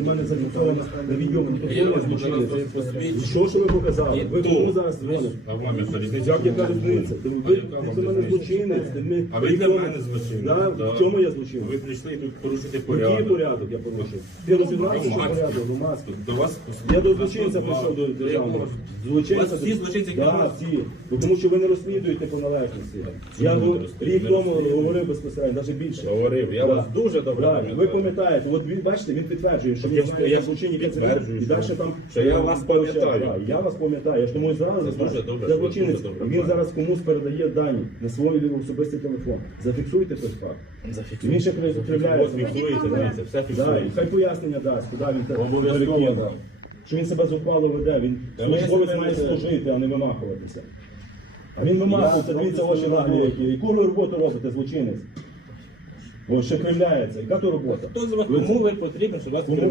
У мене зафіксовано на Я посвідчення. Що ж ви показали? Ви кому зараз дзвоните? А вам? Як яка різниця? Ти- Ви ти до мене злочинець. ти ми- А ви для мене злочинець. Да? Да. В чому я злочинець? Ви прийшли тут порушити Який порядок. порядок я порушив? Ти розібрався, що Громадський. порядок громадський? До вас Я до злочинця прийшов до державного. У вас всі злочинці, які Да, всі. Бо Тому що ви не розслідуєте по належності. Я ви не розслідуєте? рік тому говорив безпосередньо, навіть більше. Говорив, я Да. вас дуже добре Да, пам'ятаю. Ви пам'ятаєте, от він, бачите, він підтверджує, що Я він я злочинні підтверджую, і далі там що я вас пам'ятаю. Да, Я вас пам'ятаю, я ж тому і зразу Це дуже добре, Це що ви злочинець. добре Він знаєте. зараз комусь передає дані на свій особистий телефон. Зафіксуйте той факт. Він ще кривляється. От фіксуєте, дивіться, все Да, і фіксується. хай пояснення дасть, куди він це Обов'язково перекинув. Що він себе зухвало веде, він службовець має служити, а не вимахуватися. А він вимахується, дивіться очі наглі які. Яку ви роботу робите, злочинець? Бо ще кривляється. Яка то робота? Хто з вас, кому ви потрібен, щоб вас Кому?